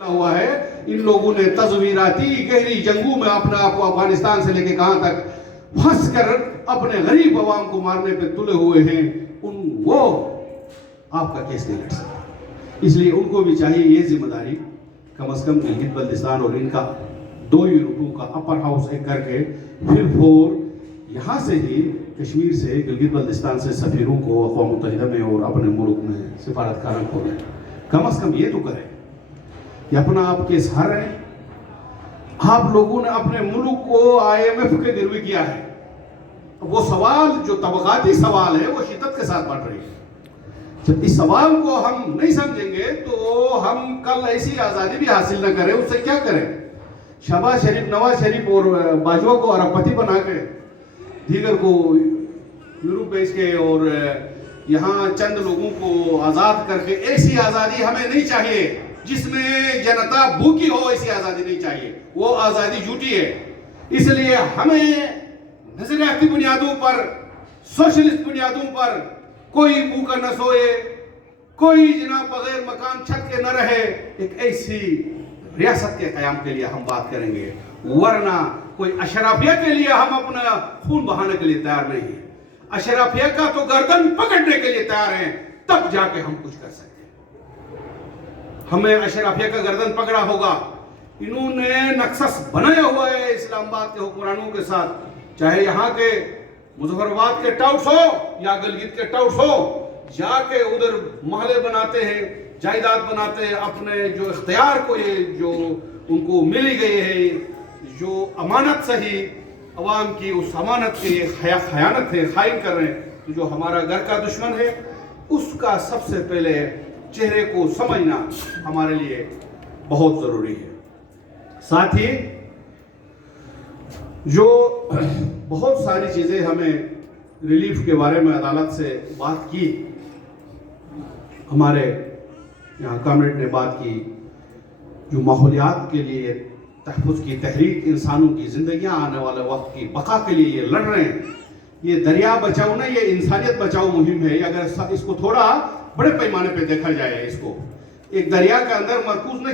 ہوا ہے. ان لوگوں نے تزویراتی گہری جنگوں میں اپنے آپ کو افغانستان سے لے کے کہاں تک پھنس کر اپنے غریب عوام کو مارنے پہ تلے ہوئے ہیں. وہ آپ کا کیس نہیں لڑ سکتے. اس لیے ان کو بھی چاہیے یہ ذمہ داری کم از کم گلگت بلتستان اور ان کا 2 یونٹوں کا اپر ہاؤس ایک کر کے پھر یہاں سے ہی کشمیر سے گلگت بلتستان سے سفیروں کو اقوام متحدہ میں اور اپنے ملک میں سفارتکاروں کو دیں. کم از کم یہ تو کریں کہ اپنا آپ کیس ہار رہے ہیں. آپ لوگوں نے اپنے ملک کو IMF کے گروی کیا ہے. وہ سوال جو طبقاتی سوال ہے وہ شدت کے ساتھ بڑھ رہی ہے. جب اس سوال کو ہم نہیں سمجھیں گے تو ہم کل ایسی آزادی بھی حاصل نہ کریں. اس سے کیا کریں؟ شہباز شریف، نواز شریف اور باجوہ کو ارب پتی بنا کے دیگر کو یورپ بھیج کے اور یہاں چند لوگوں کو آزاد کر کے ایسی آزادی ہمیں نہیں چاہیے جس میں جنتا بھوکی ہو. ایسی آزادی نہیں چاہیے. وہ آزادی جھوٹی ہے. اس لیے ہمیں نظریاتی بنیادوں پر، سوشلسٹ بنیادوں پر کوئی بھوکا نہ سوئے، کوئی جناب بغیر مکان چھت کے نہ رہے. ایک ایسی ریاست کے قیام کے لیے ہم بات کریں گے، ورنہ کوئی اشرافیہ کے لیے ہم اپنا خون بہانے کے لیے تیار نہیں ہیں. اشرافیہ کا تو گردن پکڑنے کے لیے تیار ہیں، تب جا کے ہم کچھ کر سکتے ہیں. ہمیں اشرافیہ کا گردن پکڑا ہوگا. انہوں نے نکسس بنایا ہوا ہے اسلام آباد کے حکمرانوں کے ساتھ، چاہے یہاں کے مظفر آباد کے ٹاؤٹس ہو یا گلگت کے ٹاؤٹس ہو. جا کے ادھر محلے بناتے ہیں، جائیداد بناتے ہیں. اپنے جو اختیار کو یہ جو ان کو ملی گئی ہے، جو امانت صحیح عوام کی، اس امانت کے خیانت ہے، خائن کر رہے ہیں. تو جو ہمارا گھر کا دشمن ہے اس کا سب سے پہلے چہرے کو سمجھنا ہمارے لیے بہت ضروری ہے. ساتھ ہی جو بہت ساری چیزیں ہمیں ریلیف کے بارے میں عدالت سے بات کی، ہمارے یہاں کامریڈ نے بات کی، جو ماحولیات کے لیے تحفظ کی تحریک، انسانوں کی زندگیاں آنے والے وقت کی بقا کے لیے یہ لڑ رہے ہیں. یہ دریا بچاؤ نہیں، یہ انسانیت بچاؤ مہم ہے. اگر اس کو تھوڑا بڑے پیمانے پہ دیکھا جائے، اس کو ایک دریا کے اندر مرکوز نہ کیا